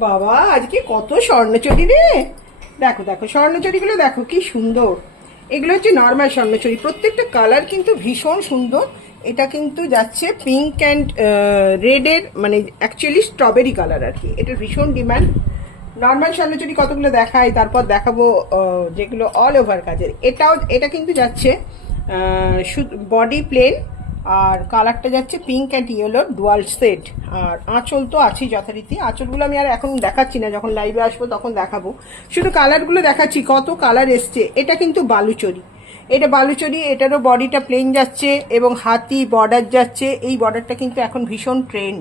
বাবা আজকে কত স্বর্ণচুরি রে। দেখো দেখো স্বর্ণচুরিগুলো দেখো কি সুন্দর। এগুলো হচ্ছে নর্মাল স্বর্ণচুরি, প্রত্যেকটা কালার কিন্তু ভীষণ সুন্দর। এটা কিন্তু যাচ্ছে পিঙ্ক অ্যান্ড রেডের, মানে অ্যাকচুয়ালি স্ট্রবেরি কালার আর কি। এটার ভীষণ ডিমান্ড। নর্মাল স্বর্ণচুরি কতগুলো দেখাই, তারপর দেখাবো যেগুলো অল ওভার কাজের। এটা কিন্তু যাচ্ছে বডি প্লেন, আর কালারটা যাচ্ছে pink and yellow dual set. আর আঁচল তো আছেই যথারীতি। আঁচলগুলো আমি আর এখন দেখাচ্ছি না, যখন লাইভে আসবো তখন দেখাবো। শুধু কালারগুলো দেখাচ্ছি, কত কালার এসছে। এটা কিন্তু বালুচরি, এটা বালুচরি। এটারও বডিটা প্লেন যাচ্ছে এবং হাতি বর্ডার যাচ্ছে। এই বর্ডারটা কিন্তু এখন ভীষণ ট্রেন্ড,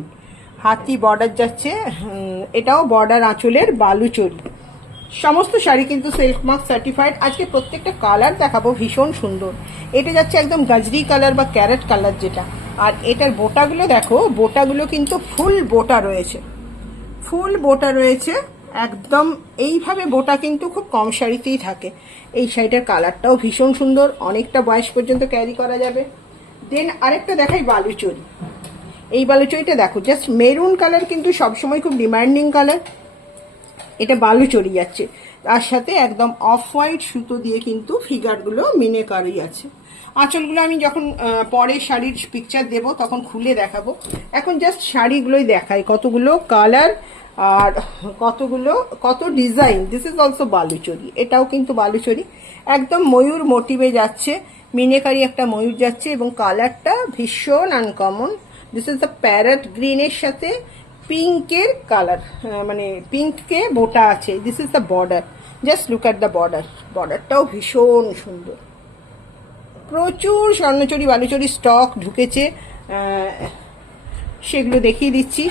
হাতি বর্ডার যাচ্ছে। এটাও বর্ডার আঁচলের বালুচরি। সমস্ত শাড়ি কিন্তু সিল্ক মার্ক সার্টিফাইড। আজকে প্রত্যেকটা কালার দেখাবো ভীষণ সুন্দর। এটা যাচ্ছে একদম গাজরি কালার বা ক্যারেট কালার যেটা। আর এটার বোটাগুলো দেখো, বোটাগুলো কিন্তু ফুল বোটা রয়েছে, ফুল বোটা রয়েছে একদম। এইভাবে বোটা কিন্তু খুব কম শাড়িতেই থাকে। এই শাড়িটার কালারটাও ভীষণ সুন্দর, অনেকটা বয়স পর্যন্ত ক্যারি করা যাবে। দেন আরেকটা দেখাই বালুচরি। এই বালুচরিটা দেখো, জাস্ট মেরুন কালার কিন্তু সবসময় খুব ডিমান্ডিং কালার। এটা বালুচরি যাচ্ছে, তার সাথে একদম অফ হোয়াইট সুতো দিয়ে কিন্তু ফিগারগুলো মিনেকারি আছে। আঁচলগুলো আমি যখন পরে শাড়ির পিকচার দেব তখন খুলে দেখাবো। এখন জাস্ট শাড়িগুলোই দেখাই, কতগুলো কালার আর কত design. This is also Baluchari, এটাও কিন্তু বালুচরি। একদম ময়ূর মোটিভে যাচ্ছে, মিনেকারি একটা ময়ূর যাচ্ছে এবং কালারটা ভীষণ uncommon. This is the parrot গ্রিনের সাথে পিঙ্কের কালার, মানে পিঙ্ককে বোটা আছে। This is the border, just look at the border. বর্ডারটাও ভীষণ সুন্দর। প্রচুর স্বর্ণচুরি বালুচরি স্টক ঢুকেছে, সেগুলো দেখিয়ে দিচ্ছি।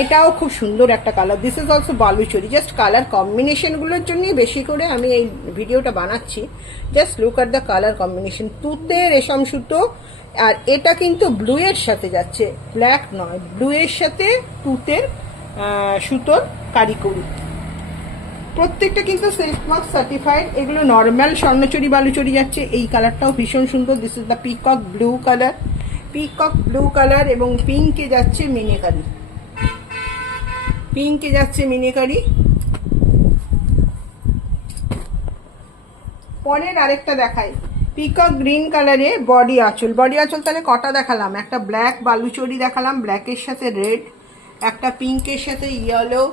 এটাও খুব সুন্দর একটা colour. This is also Baluchari. Just colour কম্বিনেশনগুলোর জন্যই বেশি করে আমি এই ভিডিওটা বানাচ্ছি। Just look at the colour combination. তুতে রেশম সুতো, আর এটা কিন্তু ব্লু এর সাথে যাচ্ছে, ব্ল্যাক নয়, ব্লু এর সাথে তুতের সুতোর কারিগরি। প্রত্যেকটা কিন্তু সিল্ক মার্ক সার্টিফাইড। এগুলো নর্মাল স্বর্ণচুরি বালুচরি যাচ্ছে। এই কালারটাও ভীষণ সুন্দর। This is the peacock blue colour, peacock blue colour এবং পিঙ্কে যাচ্ছে মিনেকারি, পিঙ্কে যাচ্ছে মিনেকারি। পরের আরেকটা দেখাই, পিকক গ্রিন কালারে বডি আঁচল। বডি আঁচল তাহলে কটা দেখালাম? একটা ব্ল্যাক বালুচরি দেখালাম, ব্ল্যাকের সাথে রেড। একটা পিঙ্কের সাথে ইয়েলো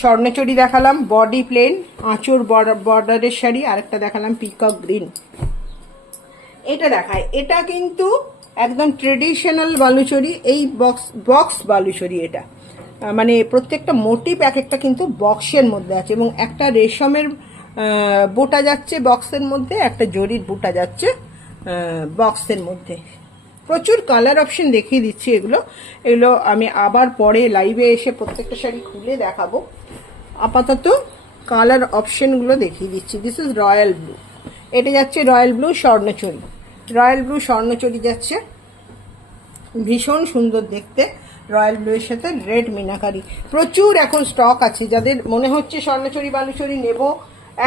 স্বর্ণচুরি দেখালাম, বডি প্লেন আঁচল বর্ডারের শাড়ি। আরেকটা দেখালাম পিকক গ্রিন। এটা দেখায়, এটা কিন্তু একদম ট্রেডিশনাল বালুচরি। এই বক্স বালুচরি এটা, মানে প্রত্যেকটা মোটিভ এক একটা কিন্তু বক্সের মধ্যে আছে এবং একটা রেশমের বোটা যাচ্ছে বক্সের মধ্যে, একটা জরির বোটা যাচ্ছে বক্সের মধ্যে। প্রচুর কালার অপশন দেখিয়ে দিচ্ছি। এগুলো আমি আবার পরে লাইভে এসে প্রত্যেকটা শাড়ি খুলে দেখাবো। আপাতত কালার অপশনগুলো দেখিয়ে দিচ্ছি। দিস ইজ রয়্যাল ব্লু, এটা যাচ্ছে royal blue Swarnachari. Royal blue Swarnachari যাচ্ছে, ভীষণ সুন্দর দেখতে। রয়্যাল ব্লু এর সাথে রেড মিনাকারি। প্রচুর এখন স্টক আছে। যাদের মনে হচ্ছে স্বর্ণচুরি বালুচরি নেব,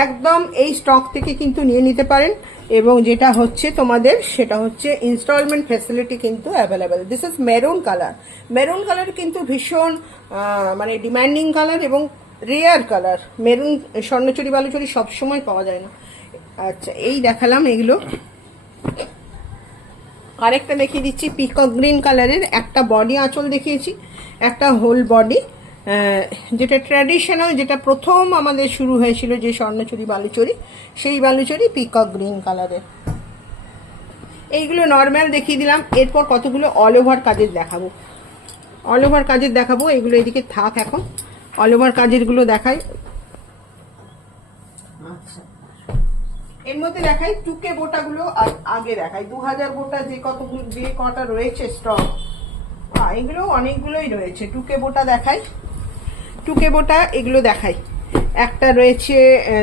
একদম এই স্টক থেকে কিন্তু নিয়ে নিতে পারেন। এবং যেটা হচ্ছে তোমাদের, সেটা হচ্ছে ইনস্টলমেন্ট ফ্যাসিলিটি কিন্তু available. This is maroon colour. Maroon colour কিন্তু ভীষণ মানে ডিমান্ডিং কালার এবং rare colour. Maroon Swarnachari Baluchari সবসময় পাওয়া যায় না। আচ্ছা, এই দেখালাম এগুলো। আরেকটা দেখিয়ে দিচ্ছি পিকক গ্রিন কালারের। একটা বডি আঁচল দেখিয়েছি, একটা হোল বডি, যেটা ট্র্যাডিশনাল, যেটা প্রথম আমাদের শুরু হয়েছিল যে স্বর্ণচুরি বালুচরি, সেই বালুচরি পিকক গ্রিন কালারের। এইগুলো নর্মাল দেখিয়ে দিলাম। এরপর কতগুলো অল ওভার কাজের দেখাবো, অল ওভার কাজের দেখাবো। এগুলো এদিকে থাক, এখন অল ওভার কাজেরগুলো দেখাই। আচ্ছা, এর মধ্যে দেখাই টুকে বোটাগুলো। আগে দেখাই 2000 বোটা যে কটা রয়েছে স্টক, এগুলো অনেকগুলোই রয়েছে। টুকে বোটা দেখাই, টুকে বোটা এগুলো দেখাই। একটা রয়েছে,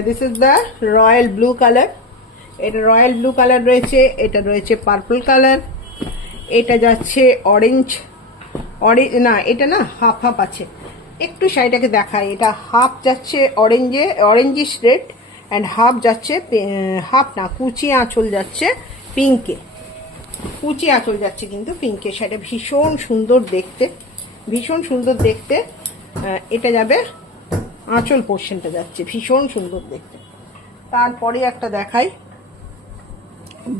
this is the royal blue colour. এটা রয়্যাল ব্লু কালার রয়েছে, এটা রয়েছে পার্পল কালার, এটা যাচ্ছে অরেঞ্জ। না, এটা না হাফ হাফ আছে। একটু শাড়িটাকে দেখাই। এটা হাফ যাচ্ছে অরেঞ্জিশ রেড, অ্যান্ড হাফ যাচ্ছে, হাফ না, কুচি আঁচল যাচ্ছে পিঙ্কে। কুচি আঁচল যাচ্ছে কিন্তু পিঙ্কের। শাড়িটা ভীষণ সুন্দর দেখতে, ভীষণ সুন্দর দেখতে। এটা যাবে আঁচল পোর্শনটা যাচ্ছে, ভীষণ সুন্দর দেখতে। তারপরে একটা দেখাই,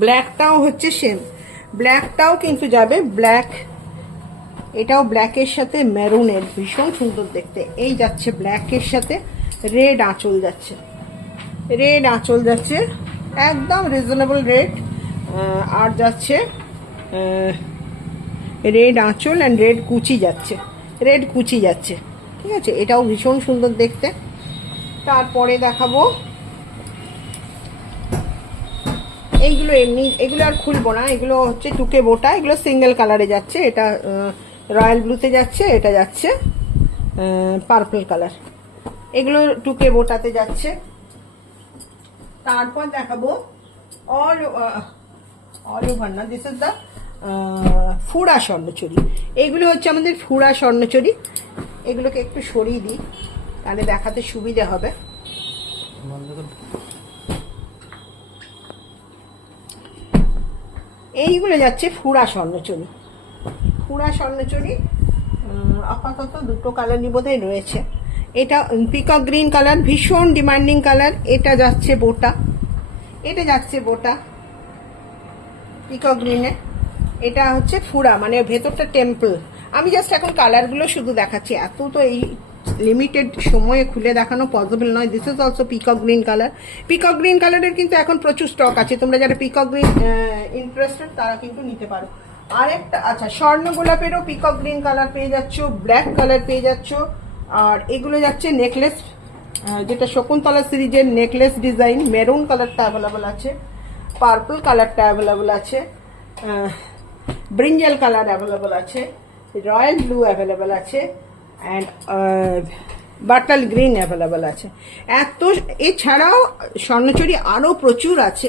ব্ল্যাকটাও হচ্ছে সেম, ব্ল্যাকটাও কিন্তু যাবে ব্ল্যাক, এটাও ব্ল্যাকের সাথে মেরুনের, ভীষণ সুন্দর দেখতে। এই যাচ্ছে ব্ল্যাকের সাথে রেড আঁচল যাচ্ছে, রেড আঁচল যাচ্ছে, একদম রিজনেবল রেট। আর যাচ্ছে রেড আঁচল অ্যান্ড রেড কুচি যাচ্ছে, রেড কুচি যাচ্ছে, ঠিক আছে, এটাও ভীষণ সুন্দর দেখতে। তারপরে দেখাবো এইগুলো, এমনি এগুলো আর খুলবো না, এগুলো হচ্ছে টুকে বোটা, এগুলো সিঙ্গেল কালারে যাচ্ছে, এটা রয়্যাল ব্লুতে যাচ্ছে, এটা যাচ্ছে পার্পল কালার, এগুলো টুকে বোটাতে যাচ্ছে। তারপর দেখাবো অল ওভার না, দিস ইজ দ্য ফুড়া স্বর্ণচুরি। এগুলো হচ্ছে আমাদের ফুড়া স্বর্ণচুরি, এগুলোকে একটু সরিয়ে দিই তাহলে দেখাতে সুবিধা হবে। এইগুলো যাচ্ছে ফুড়া স্বর্ণচুরি, ফুড়া স্বর্ণচুরি আপাতত দুটো কালারই বোধহয় রয়েছে। এটা পিকক গ্রিন কালার, ভীষণ ডিমান্ডিং কালার, এটা যাচ্ছে বোটা, এটা যাচ্ছে বোটা পিকক গ্রিনে, এটা হচ্ছে ফুড়া মানে ভেতরটা টেম্পল। আমি জাস্ট এখন কালারগুলো শুধু দেখাচ্ছি, এত তো এই লিমিটেড সময়ে খুলে দেখানো পসিবল নয়। This is also peacock green colour, peacock green কালারের কিন্তু এখন প্রচুর স্টক আছে, তোমরা যারা পিকক গ্রিন ইন্টারেস্টেড তারা কিন্তু নিতে পারো। আরেকটা আচ্ছা, স্বর্ণ গোলাপেরও পিকক গ্রিন কালার পেয়ে যাচ্ছ, ব্ল্যাক কালার পেয়ে যাচ্ছ। আর এগুলো যাচ্ছে নেকলেস, যেটা শকুন্তলা সিরিজের নেকলেস ডিজাইন, মেরুন কালারটা অ্যাভেলেবল আছে, পার্পল কালারটা অ্যাভেলেবল আছে, ব্রিঞ্জাল কালার অ্যাভেলেবল আছে, রয়্যাল ব্লু অ্যাভেলেবল আছে, অ্যান্ড বাটাল গ্রিন অ্যাভেলেবল আছে। এত এছাড়াও স্বর্ণচুরি আরও প্রচুর আছে,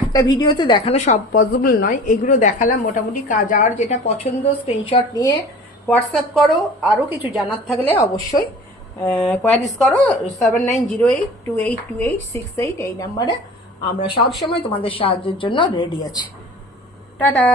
একটা ভিডিওতে দেখানো সব পসিবল নয়, এগুলো দেখালাম মোটামুটি। যার যেটা পছন্দ স্ক্রিনশট নিয়ে হোয়াটসঅ্যাপ করো, আরও কিছু জানার থাকলে অবশ্যই কোয়ারিজ করো 7908282868 এই নাম্বারে। আমরা সবসময় তোমাদের সাহায্যের জন্য রেডি আছি। টাটা।